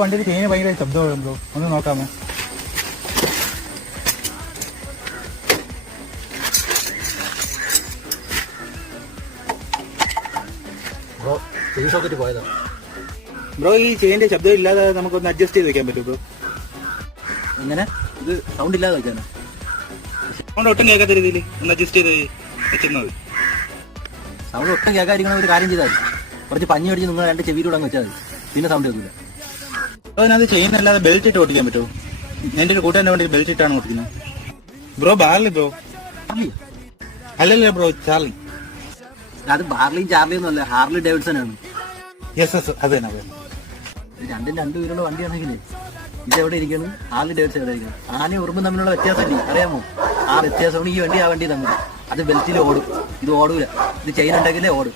വണ്ടിയിൽ ചെയിന് ഭയങ്കര ശബ്ദമാണ് ബ്രോ, ഒന്ന് നോക്കാമോ? ബ്രോ ചെയിൻ ഷോക്കറ്റ് പോയതാ ബ്രോ. ഈ ചെയിന്റെ ശബ്ദം ഇല്ലാതെ നമുക്കൊന്ന് അഡ്ജസ്റ്റ് ചെയ്ത് വെക്കാൻ പറ്റും ബ്രോ? എങ്ങനെ? ഇത് സൗണ്ട് ഇല്ലാതെ വെക്കാനാ? സൗണ്ട് ഒട്ടും കേൾക്കാത്ത രീതിയിൽ ഒന്ന് അഡ്ജസ്റ്റ് ചെയ്ത് വെച്ചാൽ മതി. സൗണ്ട് ഒട്ടും കേൾക്കാതിരിക്കണ ഒരു കാര്യം ചെയ്താൽ മതി. കുറച്ച് പഞ്ഞി അടിച്ച് നിങ്ങൾ രണ്ട് ചെവിയിലൂടെ അങ്ങ് വെച്ചാൽ മതി, പിന്നെ സൗണ്ട് കേൾക്കില്ല. അതിനകത്ത് ചെയിൻ അല്ലാതെ ബെൽറ്റ് ഇട്ട് ഓടിക്കാൻ പറ്റുമോ? എന്റെ ഒരു കൂട്ടുകാരൻ്റെ വണ്ടി ബെൽറ്റ് ഇട്ടാണ് ഓടിക്കുന്നത് ബ്രോ. Barley bro? അല്ലല്ല ബ്രോ, ചാർലി. അത് ബാർലിയും ചാർലിയും ഒന്നും അല്ല, ഹാർലി ഡേവിഡ്സൺ ആണ്. യെസ് യെസ്, അത് തന്നെ. രണ്ടും രണ്ടു പേരുള്ള വണ്ടിയാണെങ്കിലേ ഇത് എവിടെ ഇരിക്കണം, ഹാർലി ഡേവിഡ്സൺ എവിടെ ഇരിക്കണം? ആനയും ഉറുമ്പും തമ്മിലുള്ള വ്യത്യാസമില്ലേ, അറിയാമോ? ആ വ്യത്യാസമാണ് ഈ വണ്ടി ആ വണ്ടി തമ്മിൽ. അത് ബെൽറ്റിൽ ഓടും, ഇത് ഓടൂല. ഇത് ചെയിൻ ഉണ്ടെങ്കിലേ ഓടും.